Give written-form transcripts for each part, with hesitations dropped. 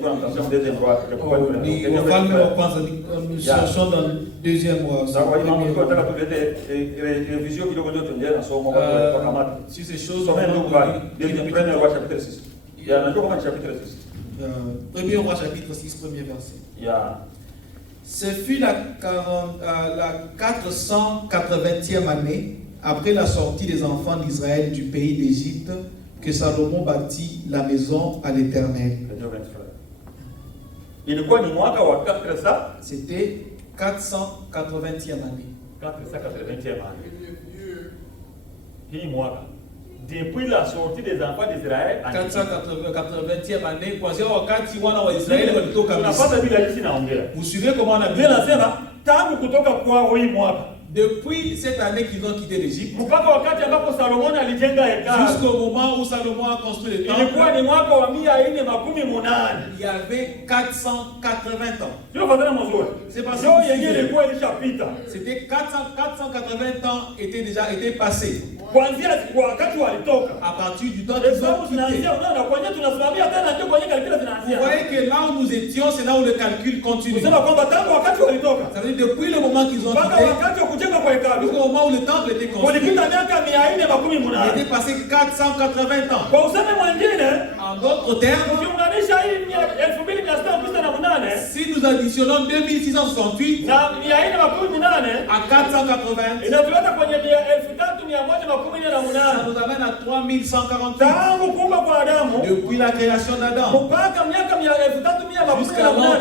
Ni wafalme wa kwanza cherchons dans le deuxième roi. Si ces choses premier roi chapitre 6 premier verset. Ce fut la 480e année après la sortie des enfants d'Israël du pays d'Égypte que Salomon bâtit la maison à l'Éternel. C'était 480e année. 480e année. Depuis la sortie des enfants d'Israël, 480e année, vous suivez comment on a vu depuis cette année qu'ils ont quitté l'Égypte, jusqu'au moment où Salomon a construit le temple, il y avait 480 ans. C'est parce que c'était 480 ans étaient passés. À partir du temps qu'ils ont quitté. Vous voyez que là où nous étions, c'est là où le calcul continue. Ça veut dire depuis le moment qu'ils ont quitté, jusqu'au moment où le temple était construit, il était passé 480 ans. En d'autres termes, si nous additionnons 2668 à 480, ça nous amène à 3148. Depuis la création d'Adam jusqu'à l'an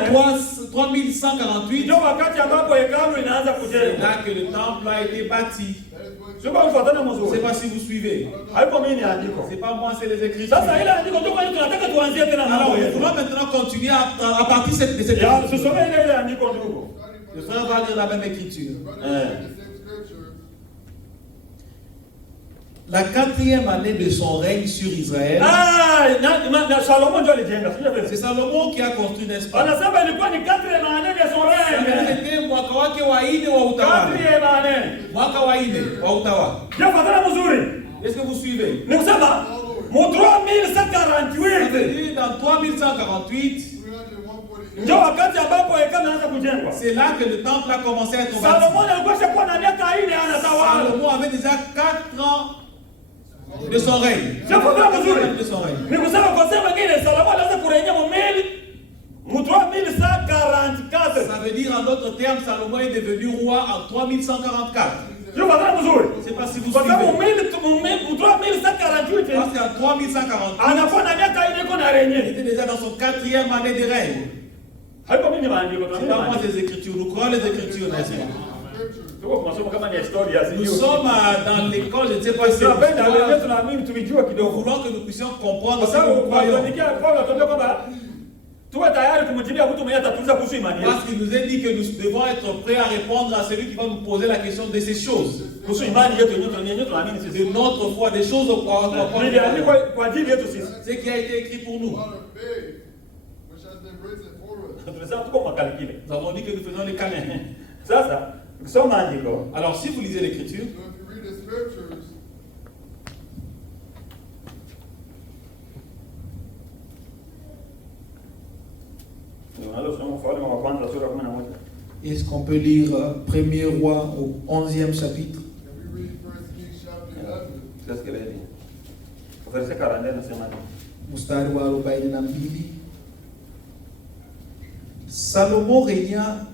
3148, c'est là que le temple a été bâti. Je ne sais pas si vous suivez. C'est pas moi, c'est les Écritures. Alors, nous voulons maintenant continuer à partir de cette écriture. Le frère va lire la même écriture. La 4e année de son règne sur Israël. C'est Salomon qui a construit, n'est-ce pas? C'était mwaka wake wa 4 wa utawala. Mwaka wa 4 wa utawala. Est-ce que vous suivez? Dans 3148, c'est là que le temple a commencé à être bâti. Salomon avait déjà 4 ans de son règne. Ça veut dire en d'autres termes, Salomon est devenu roi en 3144. C'est pas si vous suivez. Parce qu'en 3148, il était déjà dans son 4e année de règne. C'est pas moi les Écritures, nous croyons les Écritures, n'est-ce pas? Nous sommes dans l'école, je ne sais pas si nous voulons que nous puissions comprendre ce que nous croyons. Parce qu'il nous est dit que nous devons être prêts à répondre à celui qui va nous poser la question de ces choses. De notre foi, des choses au croire. Ce qui a été écrit pour nous. Nous avons dit que nous faisons les calculs. Alors si vous lisez l'écriture, est-ce qu'on peut lire 1er roi au 11e chapitre? Mstari wa 42. Salomon régna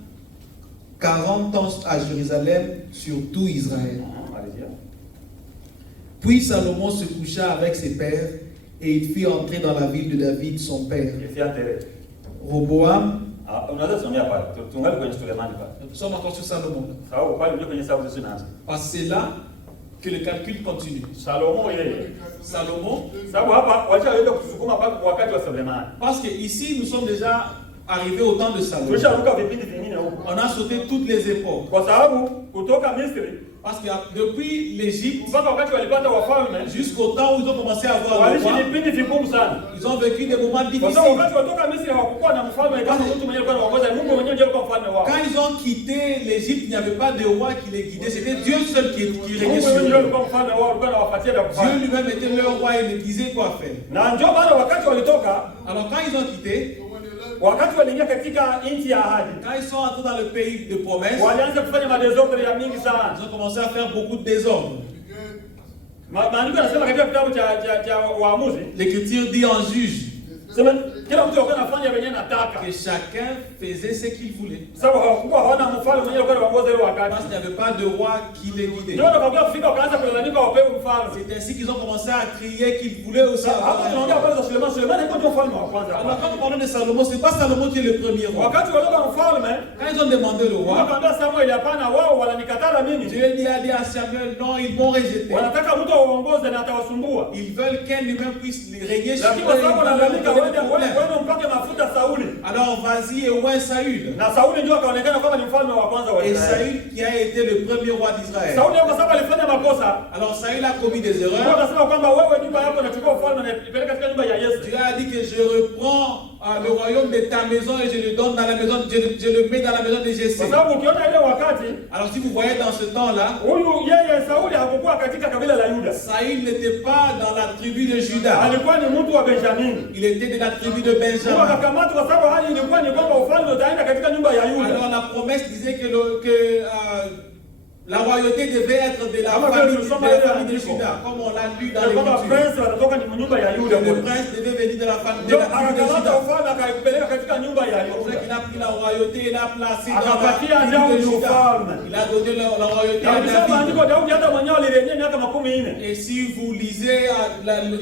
40 ans à Jérusalem sur tout Israël. Puis Salomon se coucha avec ses pères et il fit entrer dans la ville de David son père. Roboam. Nous sommes encore sur Salomon. Parce que c'est là que le calcul continue. Salomon. Parce que ici nous sommes déjà arrivés au temps de Salomon. On a sauté toutes les époques. Parce que depuis l'Égypte jusqu'au temps où ils ont commencé à avoir le roi, ils ont vécu des moments difficiles. Quand ils ont quitté l'Égypte, il n'y avait pas de roi qui les guidait. C'était Dieu seul qui régnait sur eux. Dieu lui-même était leur roi et les disait quoi faire. Alors quand ils ont quitté, wakati waliingia katika nchi ya ahadi, quand ils sont entrés dans le pays de promesse, walianza kufanya madesordre ya mingi sana. ils ont commencé à faire beaucoup de désordre. Maandiko yanasema katika kitabu cha Waamuzi, L'Écriture dit en Juge sema kila mtu alikuwa anafanya venye anataka, que chacun faisait ce qu'il voulait. sababu hawakuwa hawana mfalme mwenye alikuwa anaongoza ile wakati. Parce qu'il n'y avait pas de roi qui les guidait. Ndio wakaanza kufika wakaanza kulalamika wapewe mfalme. C'est ainsi qu'ils ont commencé à crier qu'ils voulaient aussi avoir Hapo tunaongea habari za Suleiman. Suleiman alikuwa ndio mfalme wa kwanza. Alors quand nous parlons de Salomon, c'est pas Salomon qui est le premier roi. Wakati walikuwa mfalme, Quand ils ont demandé le roi, wakaambia Samuel, hapana, wao wananikatala mimi. Dieu a dit à Samuel, non, ils m'ont rejeté. Wanataka mtu aongoze na atawasumbua. Ils veulent qu'un humain puisse régner sur eux. Lakini sababu wanalalamika wewe mpake mafuta Sauli. Alors vas-y et oint Saül. Na Sauli ndio akaonekana kama ni mfalme wa kwanza wa Et Israeli. Saül qui a été le premier roi d'Israël. Sauli kwa sababu alifanya makosa. Alors Saül a commis des Ndio erreurs. akasema kwamba wewe nyumba yako unachukua ufalme na ipeleka katika nyumba ya Yesu. Dieu a dit que je reprends le royaume de ta maison et je le donne dans la maison, je le mets dans la maison de Jessé. Kwa sababu ukiona ile wakati, Alors si vous voyez dans ce temps-là, huyu yeye Sauli hakukuwa katika kabila la Yuda. Saül n'était pas dans la tribu de Juda. Alikuwa ni mtu wa Benjamin. Il était de la tribu de Kwa Benjamin. akakamata kwa sababu hali ilikuwa ni kwamba ufalme utaenda katika nyumba ya Yuda. Alors la promesse disait que la royauté devait être de la famille de Juda, comme on l'a lu dans Kwamba l'Écriture. prince watatoka ni nyumba ya Yuda. Le prince devait venir de la famille de Ndio la tribu de akakamata Juda. ufalme akaipeleka katika nyumba ya C'est pour ça Yuda. qu'il a pris la royauté et l'a placé dans la Akapatia tribu de Daudi Juda. ufalme. Il a donné la royauté Na à ukisoma David. andiko Daudi hata mwenyewe alirejea miaka 40. Et si vous lisez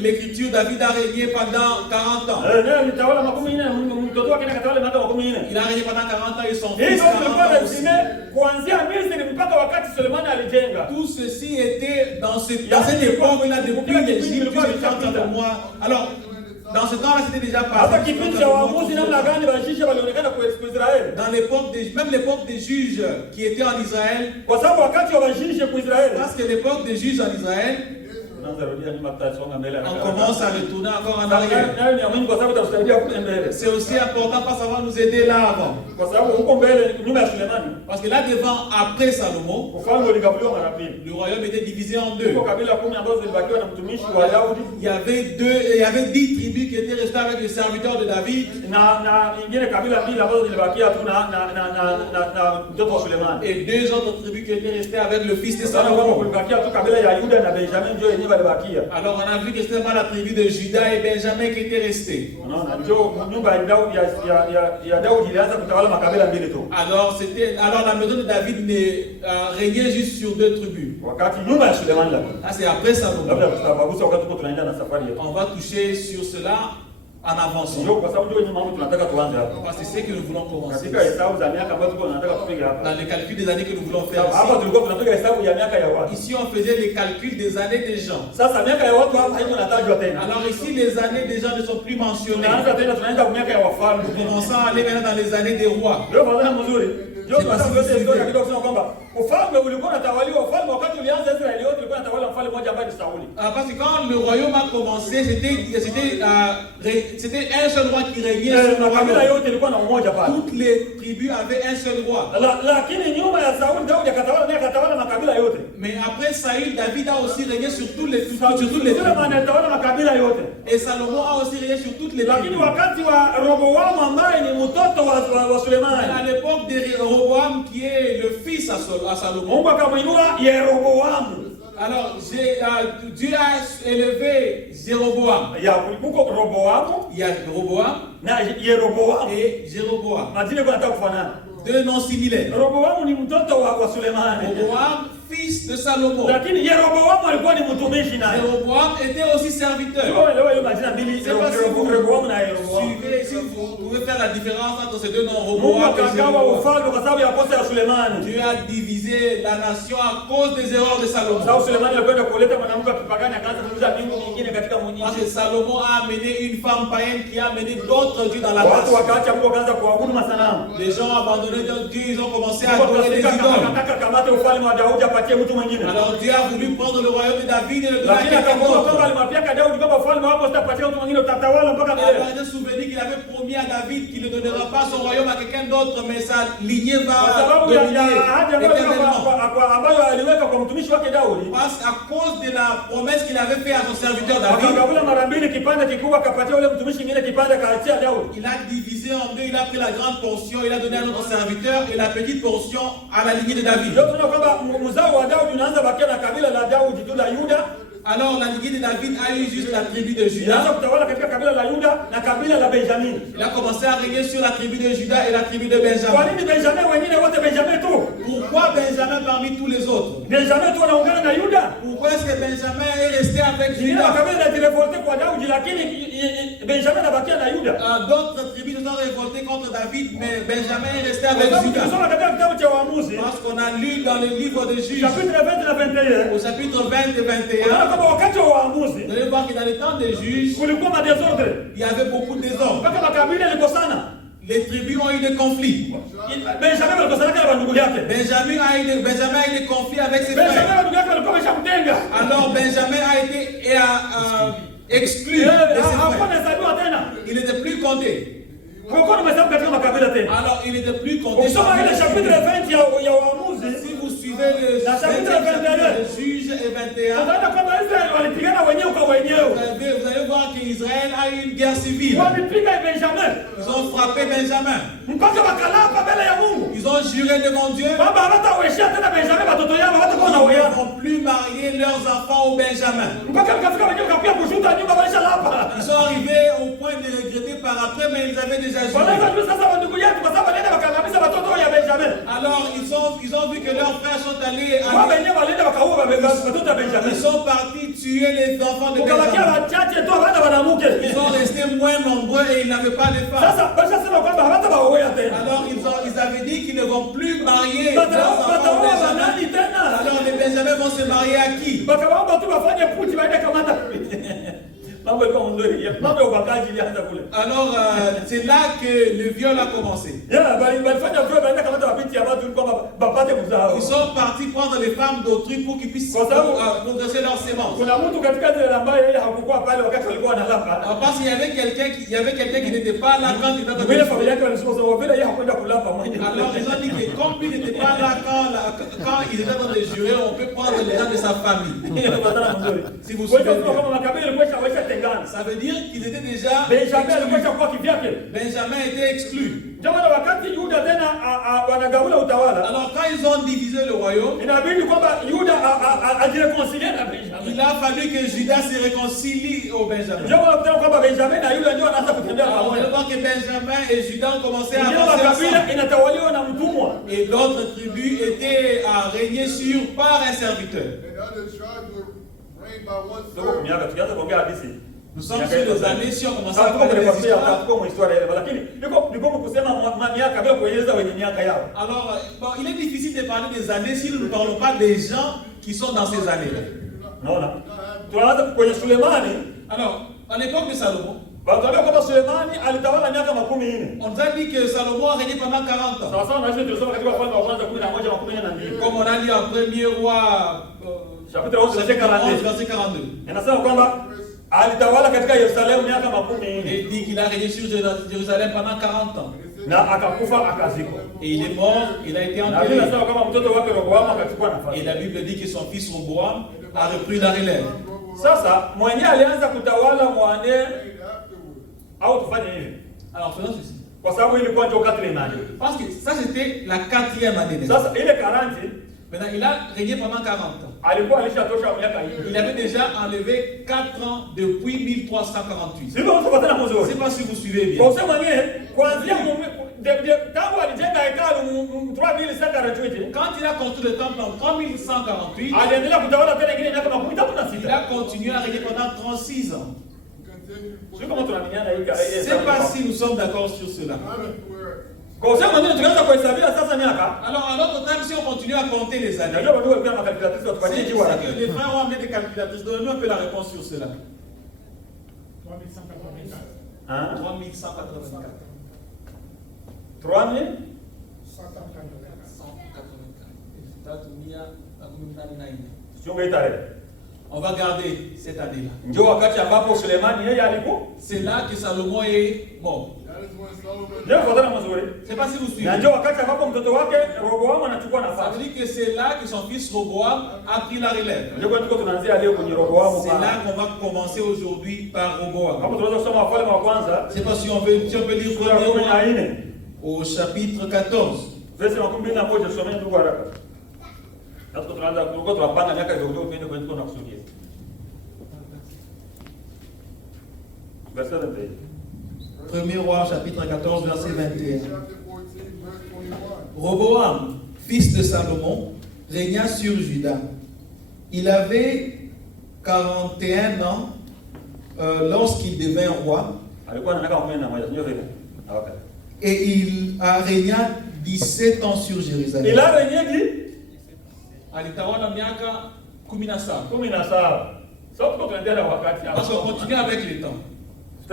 l'Écriture, David a régné pendant 40 ans. Naye alitawala 40, mtoto wake akatawala miaka 40. Il a régné pendant 40 ans et son Hii fils ndio 40 ilikuwa ans aussi. resime kuanzia Misri mpaka wakati Sulemani alijenga. Tout ceci était dans cette époque-là, depuis l'Égypte, jusqu'à moi. Alors, dans ce temps-là, c'était déjà Hata passé. kipindi cha waamuzi namna gani walishisha walionekana kwa Israeli. Dans l'époque même l'époque des juges qui étaient en Israël, Kwa sababu wakati wa washishe kwa Israeli. parce que l'époque des juges en Israël, on commence à retourner encore en arrière. C'est aussi important parce que ça va nous aider là avant. Parce que là devant, après Salomon, le royaume était divisé en deux. Il y avait 10 tribus qui étaient restées avec les serviteurs de David. Et 2 autres tribus qui étaient restées avec le fils de Salomon. Alors on a vu que c'était pas la tribu de Juda et Benjamin qui étaient restés. Alors la maison de David régnait juste sur 2 tribus. Ah, c'est après Salomon. On va toucher sur cela en avançant. Parce que c'est ce que nous voulons commencer. Dans les calculs des années que nous voulons faire ici. Ici on faisait les calculs des années des gens. Alors ici les années des gens ne sont plus mentionnées. Nous commençons à aller maintenant dans les années des rois. Parce que quand le royaume a commencé, c'était un seul roi qui régnait sur le royaume. Toutes les tribus avaient un seul roi. Mais après Saül, David a aussi régné sur toutes les tribus. Et Salomon a aussi régné sur toutes les tribus. À l'époque de Rehoboam, qui est le fils à Salomon, alors Dieu a élevé Jéroboam. Il y a Rehoboam et Jéroboam. 2 noms similaires. Rehoboam, fils de Salomon. Jéroboam était aussi serviteur. Si vous pouvez faire la différence entre ces 2 noms, Rehoboam et Jéroboam. Dieu a divisé la nation à cause des erreurs de Salomon. Parce que Salomon a amené une femme païenne qui a amené d'autres dieux dans la nation. Les gens ont abandonné Dieu, ils ont commencé à adorer les idoles. Alors Dieu a voulu prendre le royaume de David et le donner à quelqu'un d'autre. Alors il a souvenu qu'il avait promis à David qu'il ne donnera pas son royaume à quelqu'un d'autre, mais sa lignée va dominer éternellement. Parce qu'à cause de la promesse qu'il avait faite à son serviteur David, il a divisé divisé en deux. Il a pris la grande portion, il a donné à notre serviteur, et la petite portion à la lignée de David. Alors la lignée de David a eu juste la tribu de Juda. Il a commencé à régner sur la tribu de Juda et la tribu de Benjamin. Pourquoi Benjamin parmi tous les autres? Pourquoi est-ce que Benjamin est resté avec Juda? D'autres tribus se sont révoltées contre David, mais Benjamin est resté avec Juda. Parce qu'on a lu dans le livre de Juges, au chapitre 20 et 21, vous allez voir que dans le temps des juges, il y avait beaucoup de désordre. Les tribus ont eu des conflits. Benjamin a eu des conflits avec ses frères. Alors Benjamin a été exclu de ses frères. Il n'était plus compté. Alors il n'était plus compté. Si vous suivez le Juges et 21, vous allez voir qu'Israël a eu une guerre civile. Ils ont frappé Benjamin. Ils ont juré devant Dieu. Ils ne vont plus marier leurs enfants au Benjamin. Ils sont arrivés au point de regretter par après, mais ils avaient déjà juré. Alors ils ont vu que leurs frères sont allés. Ils sont partis tuer les enfants de Benjamin. Ils sont restés moins nombreux et ils n'avaient pas de femmes. Alors ils avaient dit qu'ils ne vont plus marier leurs enfants au Benjamin. Alors les Benjamins vont se marier à qui? Alors c'est là que le viol a commencé. Ils sont partis prendre les femmes d'autrui pour qu'ils puissent progresser leur sémence. Parce qu'il y avait quelqu'un qui n'était pas là quand il était dans le. Alors ils ont dit que comme lui n'était pas là quand il était dans les jurés, on peut prendre les gens de sa famille. Si vous suivez bien. Ça veut dire qu'ils étaient déjà Benjamin était exclu. Alors quand ils ont divisé le royaume, il a fallu que Juda se réconcilie au Benjamin. On voit que Benjamin et Juda ont commencé à avancer ensemble. Et d'autres tribus étaient à régner par un serviteur. Nous sommes sur les années, si on commence à parler des histoires. Alors, il est difficile de parler des années si nous ne parlons pas des gens qui sont dans ces années-là. Alors, à l'époque de Salomon, on nous a dit que Salomon a régné pendant 40 ans. Comme on a dit en 1er roi, chapitre 11, verset 42. Il dit qu'il a régné sur Jérusalem pendant 40 ans. Et il est mort, il a été enterré. Et la Bible dit que son fils Roboam a repris la relève. Alors faisons ceci. Parce que ça c'était la 4e année. Maintenant, il a régné pendant 40 ans. Il avait déjà enlevé 4 ans depuis 1348. Je ne sais pas si vous suivez bien. Quand il a construit le temple en 3148, il a continué à régner pendant 36 ans. Je ne sais pas si nous sommes d'accord sur cela. Alors, à notre temps, si on continue à compter les années, c'est que les frères ont amené des calculatrices. Donnez-nous un peu la réponse sur cela. 3184. 3184. On va garder cette année-là. C'est là que Salomon est mort. Je sais pas si vous suivez. Ça veut dire que c'est là que son fils Roboam a pris la relève. C'est là qu'on va commencer aujourd'hui par Roboam. Je sais pas si on peut lire au chapitre 14. Verset 21. Premier roi, chapitre 14, verset 21. Roboam, fils de Salomon, régna sur Juda. Il avait 41 ans lorsqu'il devint roi. Et il a régné 17 ans sur Jérusalem. Il a régné dit Alitawala miaka 17. Parce qu'on continue avec le temps. On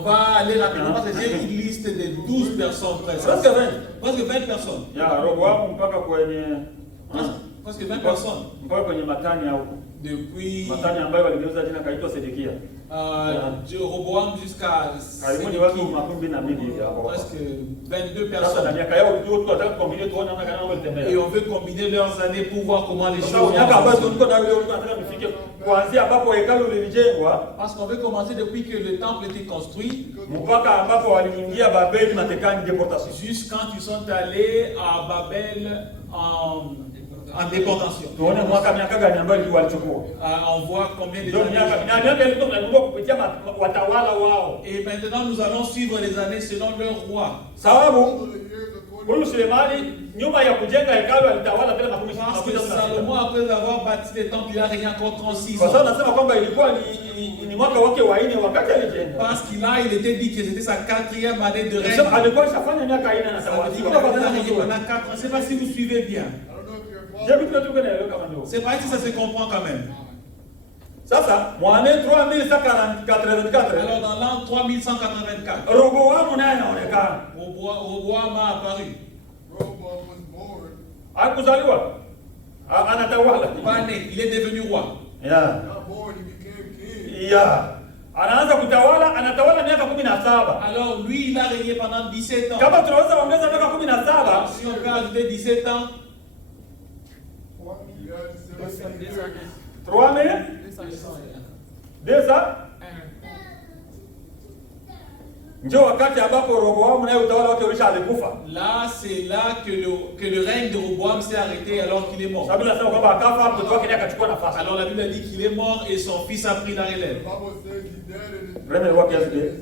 va aller rapidement parce que j'ai une liste de 12 personnes presque. Presque 20 personnes. Presque 20 personnes. Depuis Jéroboam jusqu'à presque 22 personnes. Et on veut combiner leurs années pour voir comment les choses parce qu'on veut commencer depuis que le temple était construit jusqu'à quand ils sont allés à Babel en déportation. On voit combien de années. Et maintenant nous allons suivre les années selon leur roi. Parce que Salomon, après avoir bâti le temple, il a régné encore 36 ans. Parce qu'il a, il était dit que c'était sa 4e année de règne. Je ne sais pas si vous suivez bien. C'est pas si ça se comprend quand même. Sasa, mwane 3184. Alors dans l'an 3184, Roboam anaonekana. Roboam a apparu. Hakuzaliwa. Anatawala. Pas né, il est devenu roi. Anaanza kutawala, anatawala miaka 17. Alors lui, il a régné pendant 17 ans. Kama tunaweza kuongeza miaka 17, si on peut ajouter 17 ans, 3000 Desa ndio wakati ambapo Roboam naye utawala wake ulishaalikufa. Là c'est là que le règne de Roboam s'est arrêté alors qu'il est mort. Sababu nasema kwamba akafa mtoto wake ndiye akachukua nafasi. Alors la Bible dit qu'il est mort et son fils a pris la relève. Reme wake azide.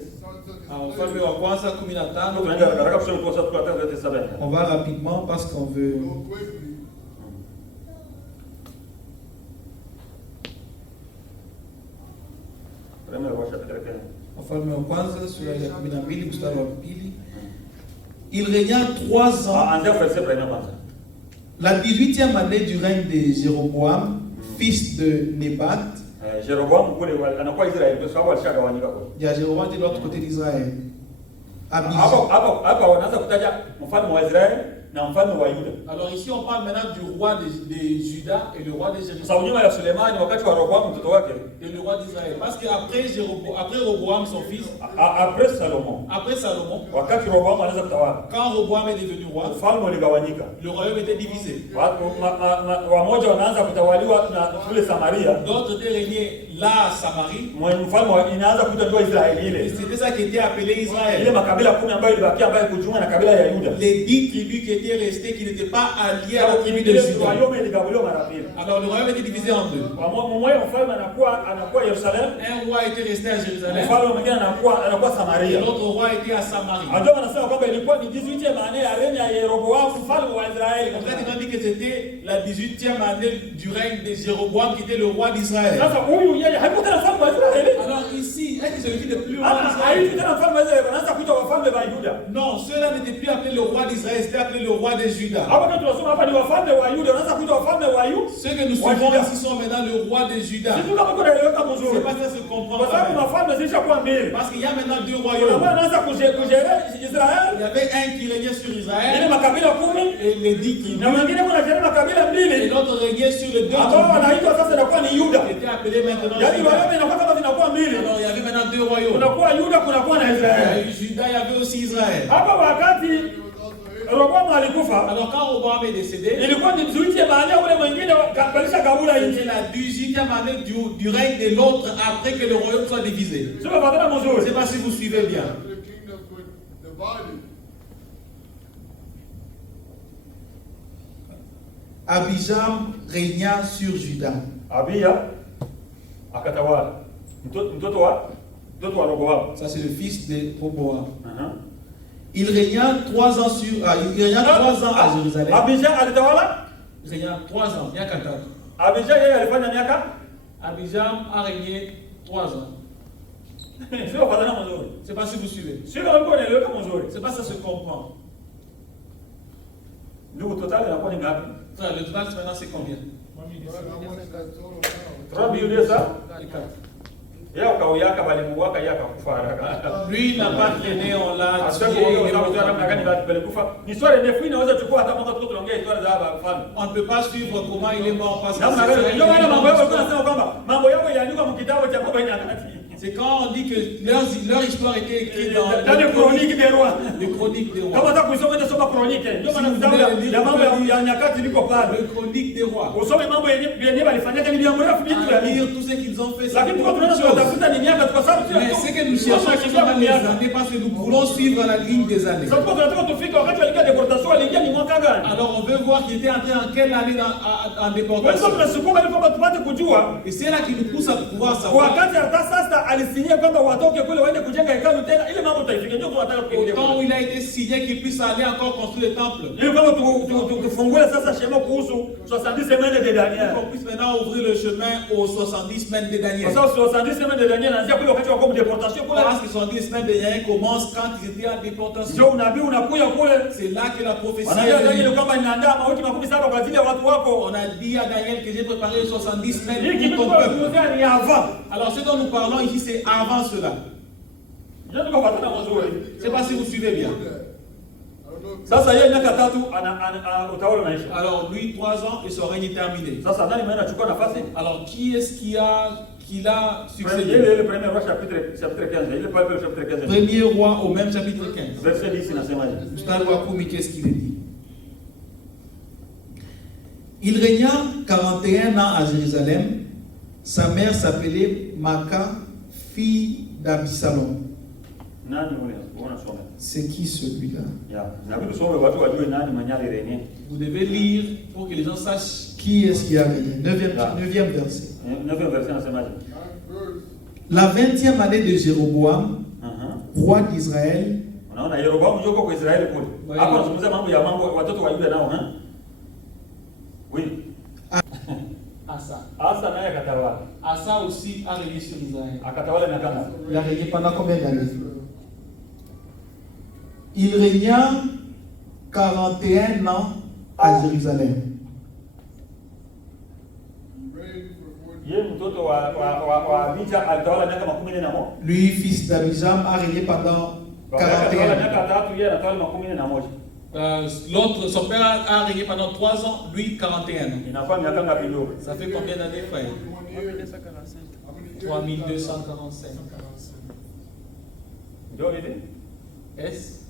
Mfalme wa kwanza 15. Tunaenda haraka kusoma kwa sababu tunataka tuseme. On va rapidement parce qu'on veut. Mfalme wa kwanza sura ya 12 mstari wa 2. Il régna 3 ans. La 18e année du règne de Jéroboam, fils de Nébat. Jéroboam anakuwa Israeli kwa sababu alishagawanyika kwa. Ya Jéroboam de l'autre côté d'Israël. Hapa wanaanza kutaja mfalme wa Israeli na mfalme wa Yuda. Alors ici on parle maintenant du roi de Juda et le roi de Jérusalem. Sasa unyuma ya Sulemani wakati wa Roboam mtoto wake et le roi d'Israël. Parce que après Roboam son fils, après Salomon, wakati Roboam anaanza kutawala, quand Roboam est devenu roi, ufalme uligawanyika. Le royaume était divisé. Wamoja wanaanza kutawaliwa na kule Samaria. D'autres étaient régnés là à Samarie. Mfalme inaanza kuitwa ndio Israeli ile. C'était ça qui était appelé Israël. Ile makabila 10 ambayo ilibaki ambayo kujiunga na kabila ya Yuda. Les 10 tribus qui étaient restées qui n'étaient pas alliées à la tribu de Juda. Alors le royaume était divisé en deux. Anakuwa Yerusalemu. Un roi était resté à Jérusalem. Mfalme mwingine anakuwa Samaria. L'autre roi était à Samarie. Ndio wanasema kwamba ilikuwa ni 18e année ya règne ya Yeroboam mfalme wa Israeli. En fait, on dit que c'était la 18e année du règne de Jéroboam qui était le roi d'Israël. Sasa huyu yeye haikuwa mfalme wa Israeli. Alors ici, est-ce que celui qui est le plus roi d'Israël? Mfalme wa Israeli anaanza kuitwa wafalme wa Yuda. Non, ceux-là n'étaient plus appelés le roi d'Israël, c'était appelé le roi de Juda. Hapo ndio tunasoma hapa ni wafalme wa Yuda, wanaanza kuitwa wafalme wa Yuda. Ceux que nous suivons ici sont maintenant le roi de Juda. C'est pas ça se comprend. Parce qu'il y a maintenant deux royaumes. Il y avait un qui régnait sur Israël et les 10 tribus. Et l'autre régnait sur les 2 tribus. Qui étaient appelés maintenant. Alors il y avait maintenant deux royaumes. Kunakuwa Yuda, kunakuwa na Il y Israeli. a eu Juda, il y avait aussi Israël. Hapa wakati Rehoboamu alikufa, Alors quand Roboam est décédé, ilikuwa ni 18e baada ule mwingine kabalisha kabula nchi. c'était la 18e année du règne de l'autre après que le royaume soit divisé. Sio fatana Je ne mzuri. sais pas si vous suivez bien. The kingdom got divided. Abijam régna sur Juda. Abiya akatawala. Mtoto wa Rehoboamu. Ça c'est le fils de Roboam. Aha. Il régna 3 ans à Jérusalem. Abija alitawala? Il régna 3 ans. Il y a 4 ans. Abija yeye alifanya miaka? Abijam a régné 3 ans. Sio fatana mzuri. Je ne sais pas si vous suivez. Sio alikuwa anaeleweka mzuri. Je ne sais pas si ça se comprend. Ndugu total inakuwa ni ngapi? Frère, le total maintenant c'est combien? How much is that total now? 3 milioni sasa. Les 4. Yeye akauyaka balimuwaka yeye akakufa haraka. Lui n'a pas traîné, on l'a Asante tué. kwa il est sababu mort. namna gani balikufa. Ni swali ndefu inaweza chukua hata mwaka tuko tunaongea historia za hapa mfano. On ne peut pas suivre comment il est mort parce que Namna gani ndio maana mambo yao walikuwa wanasema kwamba mambo yao yaliandikwa mkitabu cha Baba Nyakati. c'est quand on dit que leur histoire était écrite dans Dans les chroniques des rois. les chroniques des Kama rois. unataka kuisoma ndio soma chronique. Ndio maana vitabu ya mambo ya Nyakati liko pale. Les chroniques des rois. Usome mambo yenyewe walifanyaka ni mambo yao vitu ya À lire tout ce qu'ils ont fait. C'est lakini kwa beaucoup de tunaona choses. tunatafuta ni miaka kwa sababu Mais ce que nous cherchons, c'est pas les années parce que nous voulons suivre la ligne des années. Sasa tunataka tufike wakati waliingia deportation waliingia ni mwaka gani? Alors on veut voir qu'il était entré en quelle année en Kwa déportation. hiyo tunasukuma ili kwamba tupate kujua Et c'est là qu'il nous pousse à pouvoir savoir. wakati hata sasa alisinyia kwamba watoke kule waende kujenga hekalu tena, ile mambo tutaifika, ndio tunataka Au kuingia. temps où il a été signé qu'il puisse aller encore construire le temple. Ili kwamba tufungue sasa shema kuhusu 70 semaines de Daniel. Qu'on puisse maintenant ouvrir le chemin aux 70 semaines de Daniel. Kwa sababu 70 semaines de Daniel anaanzia kule wakati wa kwa deportation kule. Parce que 70 semaines de Daniel commencent quand ils étaient en déportation. Ndio unabii unakuja kule. C'est là que la prophétie Wanaambia est Daniel venue. kwamba ninaandaa mauti 17 kwa ajili ya watu wako. On a dit à Daniel que j'ai préparé 70 Hii semaines kitu pour ton peuple. tunazungumzia ni avant. Alors ce dont nous parlons ici, c'est avant cela. Ndio tukafuatana mzuri. Je ne sais pas si vous suivez bien. I don't know. Sasa yeye miaka 3 utawala unaisha. Alors lui, 3 ans et son règne est terminé. Sasa nani mwenye anachukua nafasi? Alors qui est-ce qui l'a succédé? Ile premier roi chapitre 15. Ile pale chapitre 15. Premier roi au même chapitre 15. Verset 10 inasemaje? Mstari wa 10, qu'est-ce qu'il dit? Il régna 41 ans à Jérusalem. Sa mère s'appelait Maca, fille d'Absalom. Nani ule unasoma? C'est qui celui-là? Ya, na vitu tusome watu wajue nani mwenye alirenye. Vous devez lire pour que les gens sachent qui est-ce qui a régné. 9e verset. 9e verset inasemaje? La 20e année de Jéroboam, roi d'Israël. Unaona Yeroboamu yuko kwa Israeli kule. Ouais. Hapa tunazungumza mambo watoto wa Yuda nao, Oui. Asa. Asa naye akatawala. Asa aussi a régné sur Israël. Akatawala miaka ngapi? Il a régné pendant combien d'années? Il régna 41 ans à Jérusalem. Yeye mtoto wa Abija alitawala miaka 11. Lui, fils d'Abijam, a régné pendant 41 ans. L'autre, son père a régné pendant 3 ans, lui 41 ans. Ça fait combien d'années, frère? 3245. Est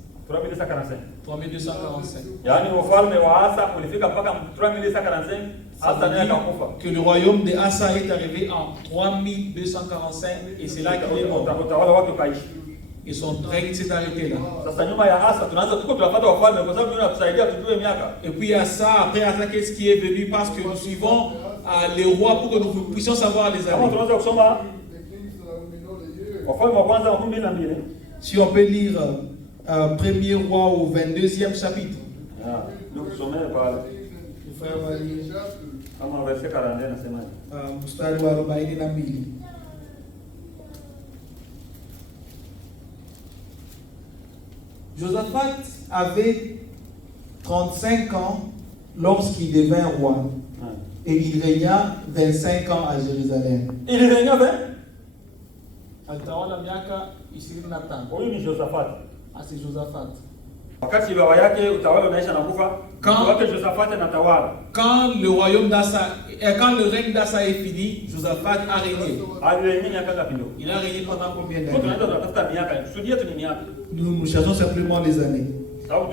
3245. Yaani ufalme wa Asa ulifika mpaka 3245. Asa naye akakufa. Que le royaume de Asa est arrivé en 3245 et c'est là qu'il est mort. Utawala wake ukaishi. Et son règne s'est arrêté là. Sasa nyuma ya Asa tunaanza tuko tunafuata wafalme kwa sababu tunatusaidia tujue miaka. Et puis Asa, après Asa, qu'est-ce qui est venu? Parce que nous suivons les rois pour que nous puissions savoir les Kama années. tunaanza kusoma wafalme wa kwanza 12. Si on peut lire 1er roi au 22e chapitre. Ndio kusomea pale. Le frère va lire Kama verset 40 nasemaje? mstari wa 42. Josaphat avait 35 ans lorsqu'il devint roi. Et il régna 25 ans à Jérusalem. Il régna 20. Alitawala miaka 25. Huyu ni Josaphat. Ah, c'est Josaphat. Wakati baba yake utawala unaisha na kufa, mtoto wake Josaphat anatawala. Quand le royaume d'Asa, quand le règne d'Asa est fini, Josaphat a régné. Il a régné pendant combien d'années? Nous cherchons simplement les années. On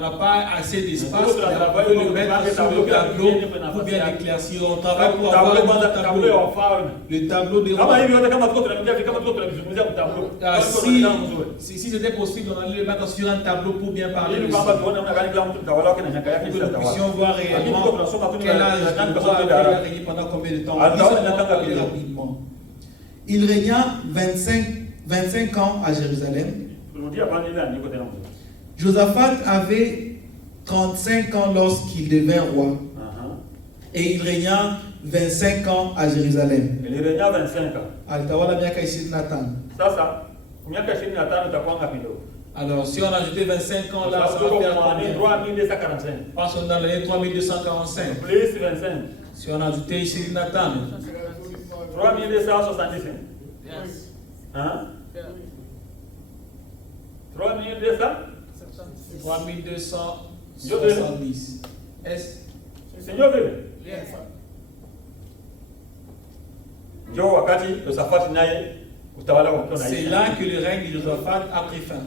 n'a pas assez d'espace pour le mettre sur le tableau pour bien l'éclaircir. On travaille pour avoir le tableau. Le tableau des rois. Si c'était possible, on allait le mettre sur un tableau pour bien parler de ça. Pour que nous puissions voir réellement quel âge de roi il a régné pendant combien de temps. Rapidement. Il régna 25 ans à Jérusalem. Josaphat avait 35 ans lorsqu'il devint roi. Et il régna 25 ans à Jérusalem. Il régna 25 ans. Alors, si on ajoutait 25 ans là, ça va faire combien? 3245. Parce qu'on est dans l'année 3245. Plus 25. Si on ajoutait ici Nathan. 3275. Hein? 3270. Est-ce? Seigneur veut. C'est là que le règne de Josaphat a pris fin.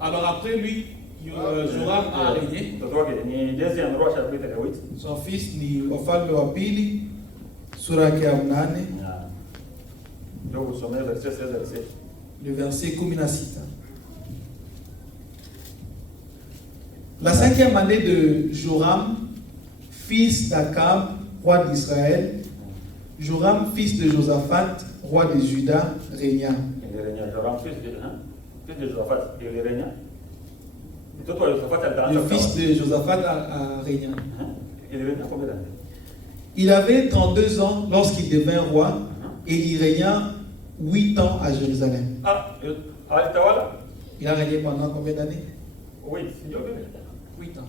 Alors après lui, Joram a régné. Son fils ni Wafalme wa pili sura yake ya 8. Le verset 16. La 5e année de Joram, fils d'Akab, roi d'Israël, Joram, fils de Josaphat, roi de Juda, régna. Le fils de Josaphat a régné. Il avait 32 ans lorsqu'il devint roi et il régna 8 ans à Jérusalem. Il a régné pendant combien d'années? 8 ans.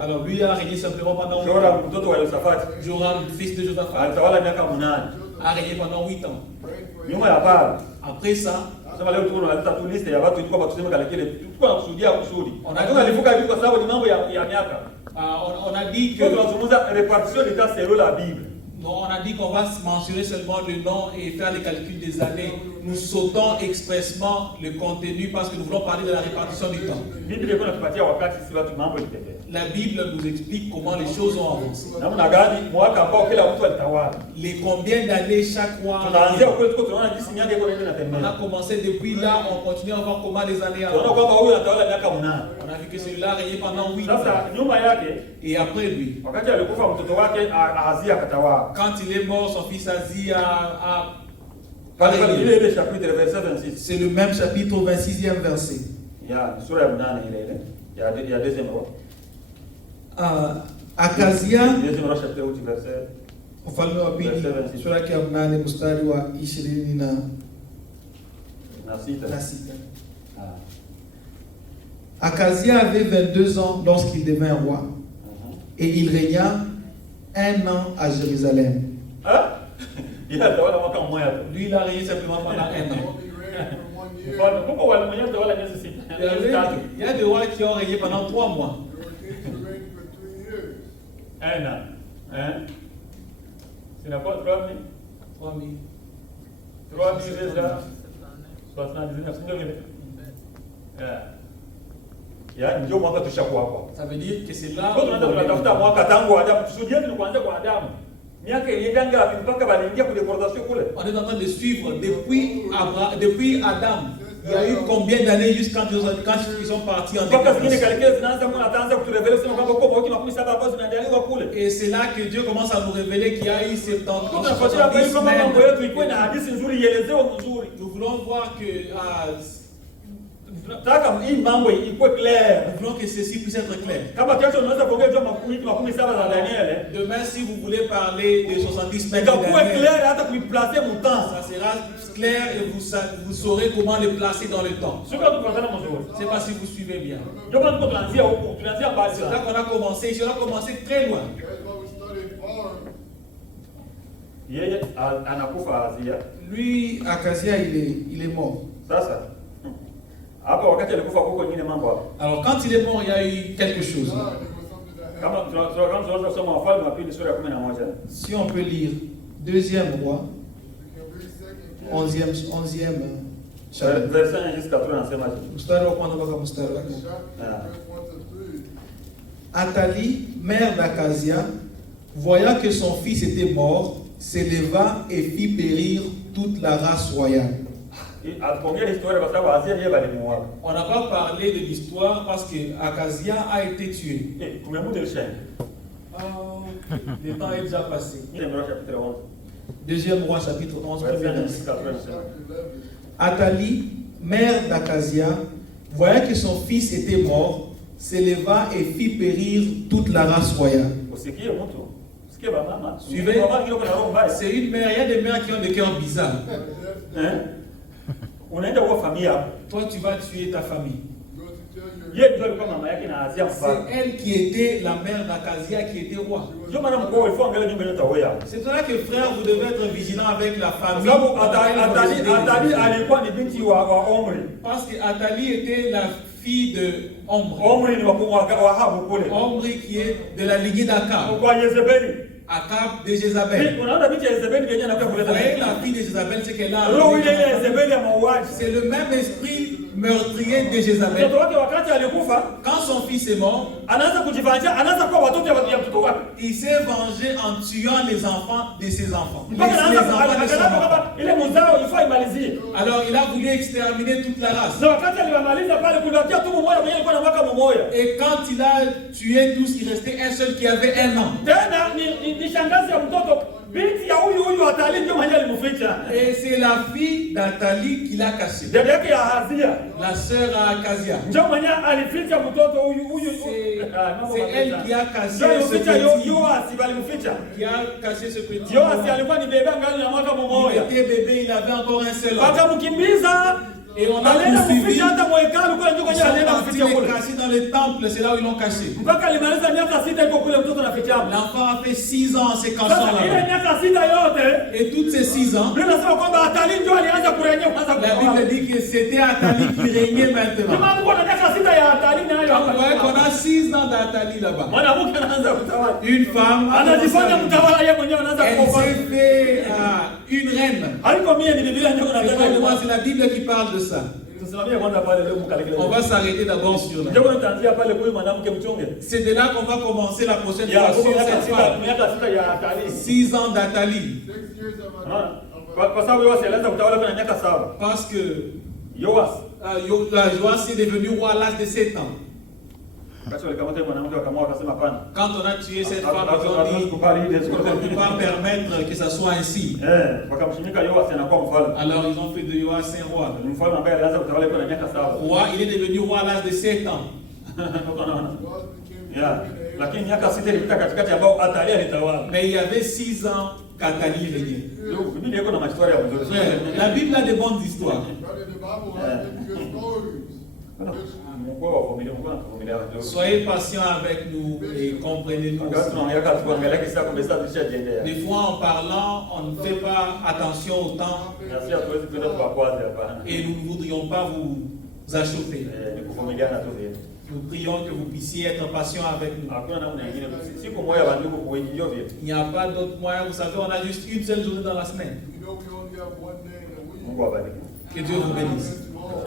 Alors lui a régné simplement pendant 8 ans. Joram, fils de Josaphat, a régné pendant 8 ans. Après ça, on a dit que on a dit qu'on va mentionner seulement le nom et faire les calculs des années. Nous sautons expressement le contenu parce que nous voulons parler de la répartition du temps. La Bible nous explique comment les choses ont avancé. Les combien d'années chaque mois. On a commencé depuis là, on continue à voir comment les années avancent. On a vu que celui-là a régné pendant 8 ans. Et après lui, quand il est mort, son fils Azi a c'est le même chapitre au 26e verset. Il y a deuxième roi. Akazia, deuxième roi chapitre verset. Ufalme wa pili sura ya 8 mstari wa 26. Akazia avait 22 ans lorsqu'il devint roi. Et il régna 1 an à Jérusalem. Lui, il a régné simplement pendant 1 an. Il y a des rois qui ont régné pendant 3 mois. 1 an. C'est la quoi, 3 000? 3 000. 3 000 déjà. 79. Ça veut dire que c'est là. On est en train de suivre depuis Adam. Il y a eu combien d'années jusqu'à quand ils sont partis en déclaration. Et c'est là que Dieu commence à nous révéler qu'il y a eu 70 ans. Nous voulons voir que Tunataka hii mambo ikuwe clair. Nous voulons que ceci puisse être clair. Kama kesho unaweza kuongea juu makumi saba za Daniel. Demain, si vous voulez parler des 70 semaines de Itakuwa Daniel, clair hata kuiplacer mu temps. ça sera clair et vous saurez comment le placer dans le temps. Sio kama tunaanza mwanzo. Je ne sais pas si vous suivez bien. Ndio maana tuko tunaanzia huko, tunaanzia mbali C'est là sana. qu'on a commencé. Ici, on a commencé très loin. That's why we studied farm. Yeye anakufa Azia. Lui, Akazia, il est mort. Sasa hapo wakati alikufa huko nyingine mambo hapo. Alors, quand il est mort, il y a eu quelque chose. God, there was something that Kama happened. tunaweza kusoma Wafalme wa pili sura ya 11. Si on peut lire Deuxième Roi, We can read 2 Kings. 11e chapitre. Verset 1 jusqu'à 3 anasemaje? Mstari wa kwanza mpaka mstari wa nne. Chapter, verse 1 to 3. Athalie, mère d'Akazia, voyant que son fils était mort, s'éleva et fit périr toute la race royale. Atuongea historia kwa sababu Azia yeye balimuua. On n'a pas parlé de l'histoire parce que Akazia a été tué. Tumemuta ile shamba. Le temps est déjà passé. Ile ndio chapitre 11. Deuxième Roi, chapitre 11, Verset premier 1 verset. jusqu'à 3 anasema. Chapter 11. Athalie, mère d'Akazia, voyant que son fils était mort, s'éleva et fit périr toute la race royale. Usikie mtu. Usikie mama. Suivez. Mama kile kuna roho mbaya. C'est une mère, il y a des mères qui ont des cœurs bizarres. Hein? Unaenda kwa familia hapo. Toi, tu vas tuer ta famille. Go to tell your Yeye ndio alikuwa mama yake na Azia C'est mfalme. elle qui était la mère d'Akazia qui était roi. Ndio maana mkoo ilikuwa angalia nyumba yote wewe hapo. C'est pour ça que frère, vous devez être vigilant avec la Kwa famille. sababu dans laquelle vous résidez. Atali alikuwa ni binti wa Omri. Parce que Athalie était la fille de Omri. Omri ni wa Ahabu kule. Omri qui est de la lignée d'Akab. Kwa Yezebeli. Akab de Jézabel. Unaona binti ya Yezebeli yenyewe anakuwa Vous kuleta. voyez la fille de Jézabel, c'est qu'elle a. Roho ile ya Yezebeli ya mauaji. C'est le même esprit meurtrier de Jézabel. Mtoto wake wakati alikufa, Quand son fils est mort, anaanza kujivanja, anaanza kuwa watoto ya mtoto wake. il s'est vengé en tuant les enfants de ses enfants. Les Mpaka enfants anaanza de son akaanza enfant. kwamba ile mzao ifai imalizie. Alors il a voulu exterminer toute la race. Na wakati alimaliza pale kulibakia tu mmoja mwenyewe alikuwa na mwaka mmoja. Et quand il a tué tous, il restait un seul qui avait 1 an. Tena ni shangazi ya mtoto, binti ya huyu Atali ndio mwenyewe alimficha. Et c'est la fille d'Athalie qui l'a caché. Dada yake ya Azia. La sœur à Akazia. Ndio mwenyewe alificha mtoto huyu. C'est elle qui a caché ce Ficha petit. Yoasi balimficha. Qui a caché ce petit. Yoasi alikuwa ni bebe angali na mwaka Il mmoja. était bébé, il avait encore un seul an. Wakamkimbiza. Et on a Alienda poursuivi. kuficha hata mwekano kule ndio Ils kwenye sont alienda partis kuficha les kule. cacher dans le temple, c'est là où ils l'ont caché. Mpaka alimaliza miaka 6 yuko kule mtoto anaficha. L'enfant a fait 6 ans en se cachant Sasa ile là-bas. miaka 6 yote Et toutes ces 6 ans, Biblia inasema kwamba Atali ndio alianza kurejea kwanza la Bible dit que c'était Athalie qui régnait Kama maintenant. kuna miaka 6 ya Atali nayo Donc, vous voyez qu'on a 6 ans d'Athalie là-bas. mwanamke anaanza kutawala. Une femme Anajifanya mtawala yeye mwenyewe anaanza elle kuofa. s'est fait une reine. Haiko mie ni Biblia ndio C'est nataka pas moi, kuwa. c'est la Bible qui parle de ça. Tusimamie kwanza pale leo mkalikile. On va s'arrêter d'abord sur là. Ndio kuna tanzia pale kwa mwanamke mchonge. C'est de là qu'on va commencer la prochaine Ya fois sur cette femme. miaka 6 ya Atali. 6 ans d'Athalie. 6 years of Unaona? Kwa sababu Yoasi alianza kutawala kwa miaka 7. Parce que Yoasi Joas est devenu roi à l'âge de 7 ans. wakati walikamata mwanamke wakamua wakasema hapana. Quand on a tué cette femme, ils ont dit on ne peut pas permettre que ça soit ainsi. Wakamshimika Yoasi anakuwa mfalme. Alors ils ont fait de Joas un roi. Ni mfalme ambaye alianza kutawala kwa miaka 7. Roi, il est devenu roi à l'âge de 7 ans. Unaona? God became Yeah. king in the Lakini miaka 6 ilipita katikati ambao Atali alitawala. Mais il y avait 6 ans qu'Athalie régnait. Biblia iko na mastori ya mzuri. Frère, la Bible a de bonnes histoires. Brother, the Bible has them good stories. Mungu awavumilie, Mungu anatuvumilia watu. Soyez patients avec nous et comprenez-nous Wakati aussi. tunaongea tuangalia kisa kumbe sasa tulishajiendea. Des fois, en parlant, on ne fait pas attention au temps Na sisi hatuwezi kwenda tukakwaze hapana. et nous ne voudrions pas vous achauffer. Ni kuvumiliana tu vile. Nous prions que vous puissiez être patients avec nous. Hakuna namna nyingine. Siku moja bandugu kuingia vile. Il n'y a pas d'autre moyen. Vous savez, on a juste une seule journée dans la semaine. You know we only have one day in a week. Mungu awabariki. Que Dieu vous bénisse.